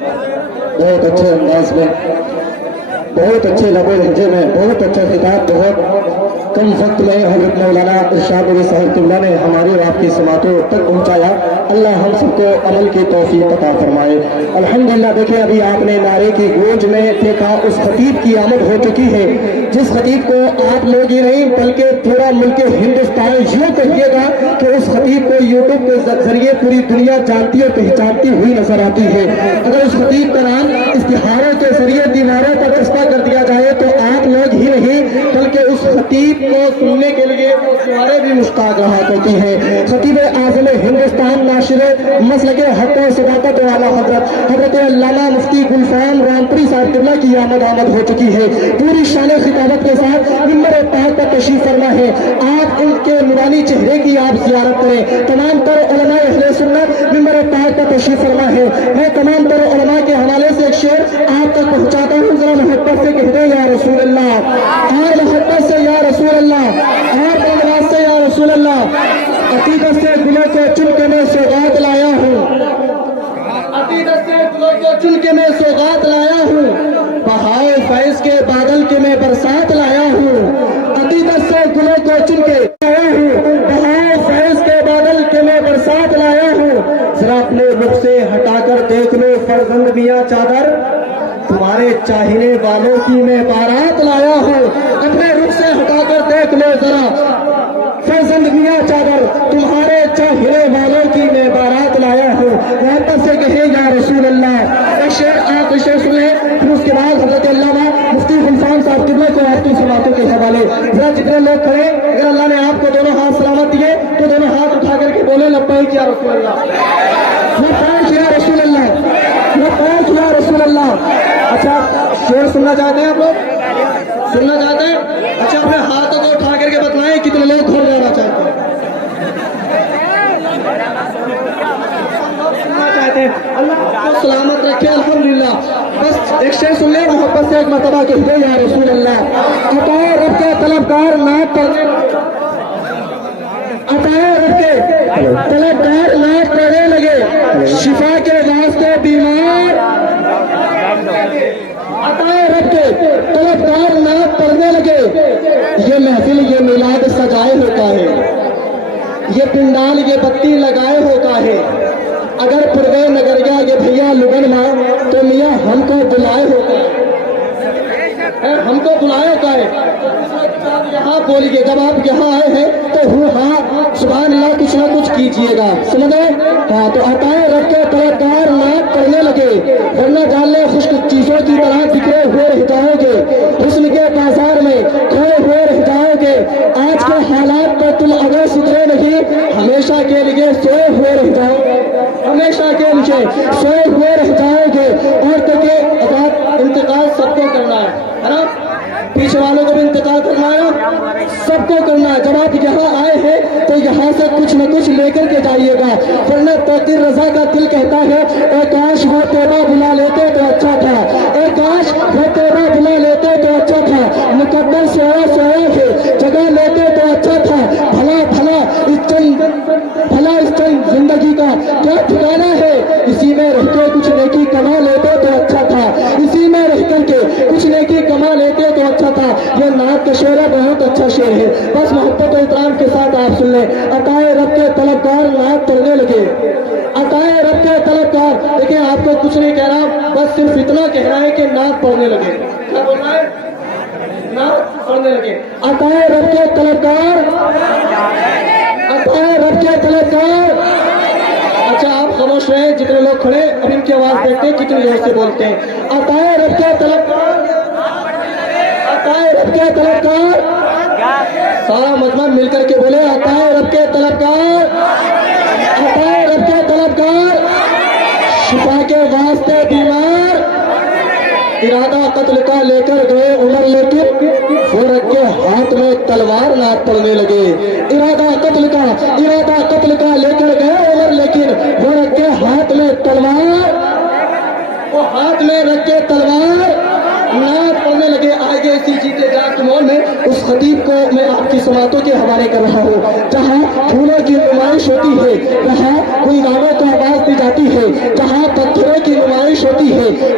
بہت اچھے انداز میں، بہت اچھے لب و لہجے میں، بہت اچھا خطاب، بہت کم وقت میں حضرت مولانا ارشاد علی صاحب اللہ نے ہماری اور آپ کی سماعتوں تک پہنچایا۔ اللہ ہم سب کو عمل کی توفیق عطا فرمائے۔ الحمدللہ دیکھیں ابھی آپ نے نعرے کی گونج میں دیکھا اس خطیب کی آمد ہو چکی ہے جس خطیب کو آپ لوگ ہی نہیں بلکہ پورا ملک ہندوستان یوں کہیے گا کہ اس خطیب کو یوٹیوب کے ذریعے پوری دنیا جانتی اور پہچانتی ہوئی نظر آتی ہے۔ اگر اس خطیب کا نام اشتہاروں کے ذریعے دیواروں پر چسپاں کر دیا جائے تو آپ لوگ ہی نہیں بلکہ اس خطیب کو سننے کے لیے سوارے بھی مشتاق رہا کرتی ہیں۔ خطیب اعظم ہندوستان ناشر مسلک حق و صداقت والا حضرت علامہ مفتی گلفام رامپوری صاحب قبلہ کی آمد ہو چکی ہے۔ پوری شان خطابت کے ساتھ ممبر پاک پر تشریف فرما ہے۔ آپ ان کے نورانی چہرے کی آپ زیارت کریں۔ تمام تر علماء اہل سنت ممبر پاک پر تشریف فرما ہے۔ میں تمام تر علماء کے حوالے سے ایک شعر آپ تک پہنچاتا ہوں، ذرا محبت سے کہہ دیں یا رسول اللہ، اور محبت سے یا رسول اللہ، اور بغداد سے یا رسول اللہ۔ عقیدت سے دلوں کو چن کے میں سوغات لایا ہوں، عقیدت سے دلوں کو چن کے میں سوغات لایا ہوں، بہائے فیض کے بادل کے میں برسات لایا ہوں، عقیدت سے دلوں کو چن کے لایا ہوں، بہائے فیض کے بادل کے میں برسات لایا ہوں۔ ذرا اپنے رخ سے ہٹا کر دیکھ لو فرزند میاں چادر، تمہارے چاہنے والوں کی میں بارات لایا ہوں۔ اپنے رخ سے ہٹا کر دیکھ لو ذرا فرزند میاں چادر، تمہارے چاہنے والوں کی میں بارات لایا ہوں۔ واپس سے کہے یا رسول اللہ۔ ایک شعر آپ شعر سنیں، پھر اس کے بعد حضرت علامہ مفتی گلفام صاحب قبلہ کو آپ کی سماعتوں کے حوالے۔ ذرا جتنے لوگ کھڑے، اگر اللہ نے آپ کو دونوں ہاتھ سلامت دیے تو دونوں ہاتھ اٹھا کر کے بولے لبیک یا رسول اللہ، لبیک یا رسول اللہ، لبیک یا رسول اللہ۔ اچھا شعر سننا چاہتے ہیں آپ لوگ؟ سننا چاہتے ہیں؟ اچھا اپنے ہاتھوں کو اٹھا کر کے بتلائیں کتنے لوگ گھر جانا چاہتے ہیں؟ سننا چاہتے ہیں؟ اللہ کو سلامت رکھے الحمدللہ۔ بس ایک شعر سن لیں، محبت سے ایک مرتبہ کہہ دیں یا رسول اللہ۔ عطائے رب کے طلبگار نعت پڑھنے، عطائے رب کے طلبگار نعت پڑھنے لگے، شفا کے واسطے بیمار، عطائے رب کے طلبگار نعت پڑھنے لگے۔ یہ محفل یہ میلاد سجائے ہوتا ہے، یہ پنڈال یہ بتی لگائے ہوتا ہے، اگر پروے نگریا یہ بھیا لگن ماں تو میاں ہم کو بلائے ہوتا ہے، ہم کو بلائے ہوتا ہے۔ یہاں بولیے جب آپ یہاں آئے ہیں تو ہاں سبحان اللہ کچھ نہ کچھ کیجئے گا، سمجھے؟ ہاں تو عطائے رب کے طلبگار نعت پڑھنے لگے، ورنہ جان لے خشک چیزوں کی طرح بکھرے ہوئے رہ جاؤ گے، حسن کے بازار میں کھوئے ہوئے رہ جاؤ گے۔ آج کے حالات پر تم اگر سدھرے نہیں ہمیشہ کے لیے سوئے ہوئے رہ جاؤ گے، ہمیشہ کے لیے سوئے ہوئے رہ جاؤ گے۔ اور تو کہ انتقال سب کو کرنا ہے نا، پیچھے والوں کو بھی انتقال کرنا ہے، سب کو کرنا ہے۔ جب آپ یہاں آئے ہیں تو یہاں سے کچھ نہ کچھ لے کر کے جائیے گا، ورنہ توقیر رضا کا دل کہتا ہے اے کاش وہ توبہ بلا لیتے تو اچھا تھا، اے کاش وہ توبہ بلا لیتے تو اچھا تھا، مقدر سویا سویا ہے جگہ لیتے تو اچھا تھا، بھلا بھلا اس چند زندگی کا کیا ٹھکانا ہے، اسی میں رہ کے کچھ نیکی کما لیتے تو اچھا تھا، اسی میں رہ کر کے کچھ نیکی کما لیتے تو اچھا تھا۔ یہ نعت کا شعر ہے، بہت اچھا شعر ہے، بس محبت و احترام کے ساتھ آپ سن لیں۔ عطائے رب کے طلبگار نعت پڑھنے لگے، عطائے رب کے طلبگار، دیکھیں آپ کو کچھ نہیں کہہ رہا، بس صرف اتنا کہہ رہا ہے کہ نعت پڑھنے لگے۔ کیا بول رہا ہے؟ نعت پڑھنے لگے۔ عطائے رب کے طلبگار، عطائے رب کے طلبگار۔ اچھا آپ خاموش رہیں، جتنے لوگ کھڑے اب ان کی آواز دیکھتے ہیں کتنی زور سے بولتے ہیں۔ عطائے رب کے طلبگار، عطائے رب کے طلبگار، سارا مجمع مل کر کے بولے عطائے رب کے طلبگار، عطائے رب کے طلبگار، شفا کے واسطے بیمار، ارادہ قتل کا لے کر گئے عمر لیکن وہ رکھ کے ہاتھ میں تلوار نعت پڑھنے لگے، ارادہ قتل کا لے کر گئے عمر لیکن وہ رکھ کے ہاتھ میں تلوار، وہ ہاتھ میں رکھ کے تلوار نعت پڑھنے لگے۔ آگے اسی جیتے جاگ مول میں اس خطیب کو میں آپ کی سماعتوں کے حوالے کر رہا ہوں، جہاں پھولوں کی نمائش ہوتی ہے، جہاں کوئی گانوں کو آواز دی جاتی ہے، جہاں پتھروں کی نمائش ہوتی ہے،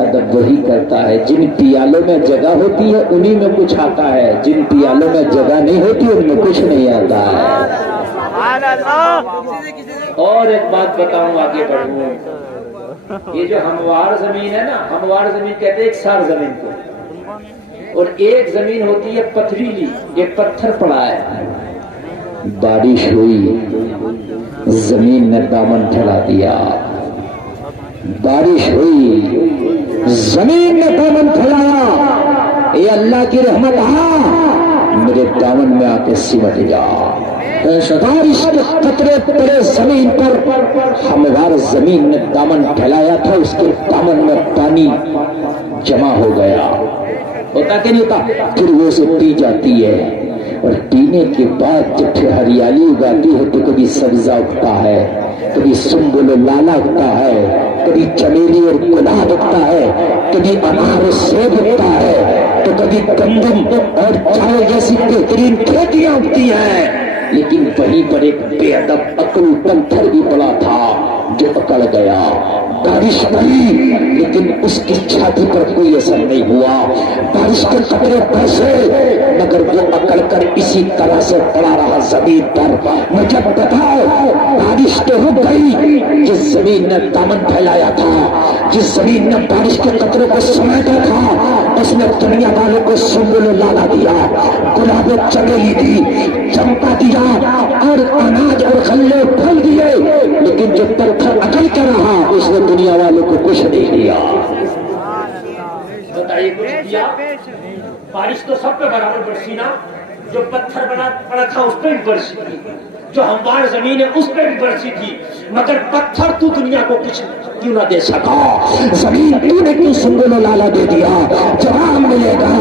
ادب وہی کرتا ہے جن پیالوں میں جگہ ہوتی ہے انہی میں کچھ آتا ہے، جن پیالوں میں جگہ نہیں ہوتی ان میں کچھ نہیں آتا ہے۔ اور ایک بات بتاؤں آگے بڑھوں، یہ جو ہموار زمین ہے نا، ہموار زمین کہتے ہیں ایک سار زمین کو، اور ایک زمین ہوتی ہے پتھریلی، ایک پتھر پڑا ہے، بارش ہوئی زمین نے دامن پھیلا دیا، بارش ہوئی زمین نے دامن پھیلایا، اے اللہ کی رحمت میرے دامن میں آ کے سمٹ جا۔ بارش کے قطرے پڑے زمین پر، ہموار زمین نے دامن پھیلایا تھا، اس کے دامن میں پانی جمع ہو گیا، ہوتا کہ نہیں ہوتا؟ پھر وہ اسے پی جاتی ہے، اور پینے کے بعد جب پھر ہریالی اگاتی ہے تو کبھی سبزہ اگتا ہے، کبھی سنبل و لالا اگتا ہے، کبھی چمیلی اور گلاب اگتا ہے، کبھی انار اور سیب اگتا ہے، تو کبھی گندم اور چاول جیسی بہترین کھیتیاں اگتی ہیں۔ لیکن وہیں پر ایک بے ادب عقل پتھر بھی پڑا تھا جو اکڑ گیا، بارش پڑی لیکن اس کی چھاتی پر کوئی اثر نہیں ہوا، بارش کے قطرے برسے مگر وہ اکڑ کر اسی طرح سے پڑا رہا زمین پر۔ مجھے بتاؤ، بارش تو رک گئی، جس زمین نے دامن پھیلایا تھا، جس زمین نے بارش کے قطروں کو سمیٹا تھا، اس نے دنیا والوں کو سنبل و لالا دیا، گلاب چمیلی دی، چمپا دیا، اور اناج اور غلے پھل دیے، لیکن جو پتھر اکڑ کے رہا اس نے دنیا والوں کو کچھ نہیں دیا۔ بتائیے کچھ دیا؟ بارش تو سب پہ برابر برسی نا، جو پتھر بنا پڑا تھا اس پہ بھی برسی تھی، جو ہموار زمین ہے اس پہ بھی برسی تھی، مگر پتھر تو دنیا کو کچھ کیوں نہ دے سکا؟ زمین تو نے کیوں سنبل و لالا دے دیا؟ جواب ملے گا،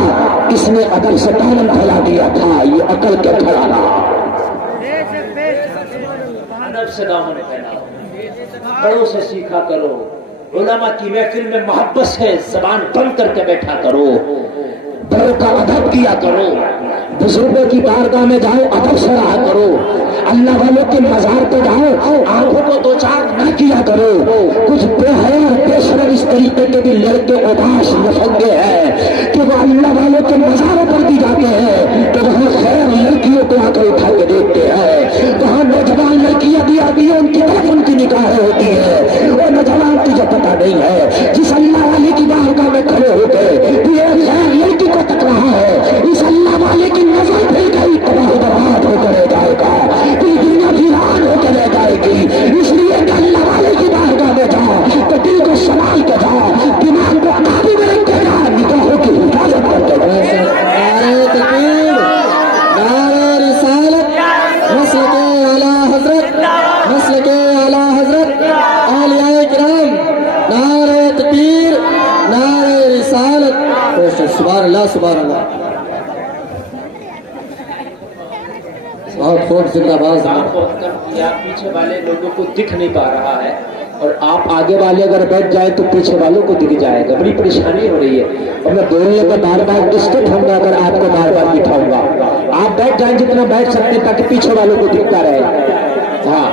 اس نے عقل سے دامن پھیلا دیا تھا، یہ عقل کے پھیلانا، ادب سے دامن پھیلاؤ، بڑوں سے سیکھا کرو، علماء کی محفل میں محبت سے زبان بند کر کے بیٹھا کرو، بڑوں کا ادب کیا کرو، بزرگوں کی بارگاہ میں جاؤ ادب سے رہا کرو، اللہ والوں کے مزار پہ جاؤ آنکھوں کو دو چار نہ کیا کرو۔ کچھ بے حیا اور بے شرم اس طریقے کے بھی لڑکے اداس لفنگے ہیں کہ وہ اللہ والوں کے مزاروں پر بھی جاتے ہیں تو وہاں خیر لڑکیوں کو آ کر اٹھا کے دیکھتے ہیں، وہاں نوجوان لڑکیاں بھی آتی ہیں، ان کی طرف ان کی نکاح ہوتی ہے، وہ نوجوان تجھے پتا نہیں ہے جس اللہ والے کی بارگاہ میں کھڑے ہو گئے یہ خیر لڑکی کو تک رہا ہے، اس اللہ والے کی نظر پھر گئی تباہ و برباد ہو کر رہ جائے گا، پھر دنیا ویران ہو کر رہ جائے گی۔ اس لیے کہ اللہ والے کی بارگاہ میں جاؤ تو دل کو سنبھال کے جاؤ، دماغ کو قابو میں رکھ کے جاؤ، نکاحوں کی حفاظت کرتے جاؤ۔ نعرہ تکبیر، نعرہ رسالت، مسلک اعلی حضرت، مسلک اعلی حضرت، اولیاء کرام، نعرہ تکبیر، نعرہ رسالت، سبحان اللہ سبحان اللہ۔ بہت خوب زندہ باز پیچھے والے لوگوں کو دکھ نہیں پا رہا ہے، اور آپ آگے والے اگر بیٹھ جائیں تو پیچھے والوں کو دکھ جائے گا، بڑی پریشانی ہو رہی ہے، اور میں بولنے کا بار بار ڈسٹرب ہوں گا اگر آپ کو بار بار بٹھاؤں گا، آپ بیٹھ جائیں جتنا بیٹھ سکتے ہیں تاکہ پیچھے والوں کو دکھتا رہے، ہاں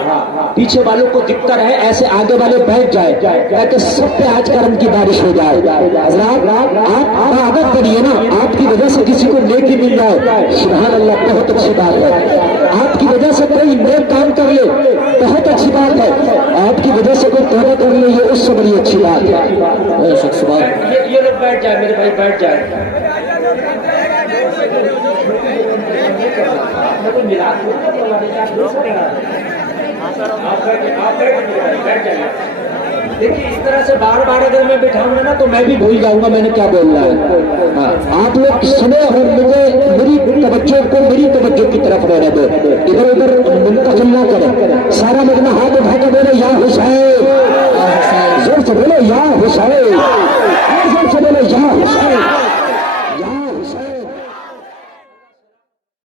پیچھے والوں کو دکھتا رہے، ایسے آگے والے بیٹھ جائے تاکہ سب پہ آج کرم کی بارش ہو جائے۔ حضرات آپ عادت بنیے نا، آپ کی وجہ سے کسی کو نیکی مل جائے، سبحان اللہ، بہت اچھی بات ہے، آپ کی وجہ سے کوئی نیک کام کر لے بہت اچھی بات ہے، آپ کی وجہ سے کوئی توبہ کر لے یہ اس سے بڑی اچھی بات ہے۔ یہ لوگ بیٹھ جائیں، میرے بھائی بیٹھ جائیں، دیکھیے اس طرح سے بار بار اگر میں بٹھاؤں گا نا تو میں بھی بھول جاؤں گا میں نے کیا بولنا ہے۔ آپ لوگ سنے اور مجھے میری توجہ کی طرف رہنے دو، ادھر ادھر منتقل نہ کریں، سارا لوگ ہاتھ اٹھا کے بولے یا حسین، زور سے بولو یا حسین۔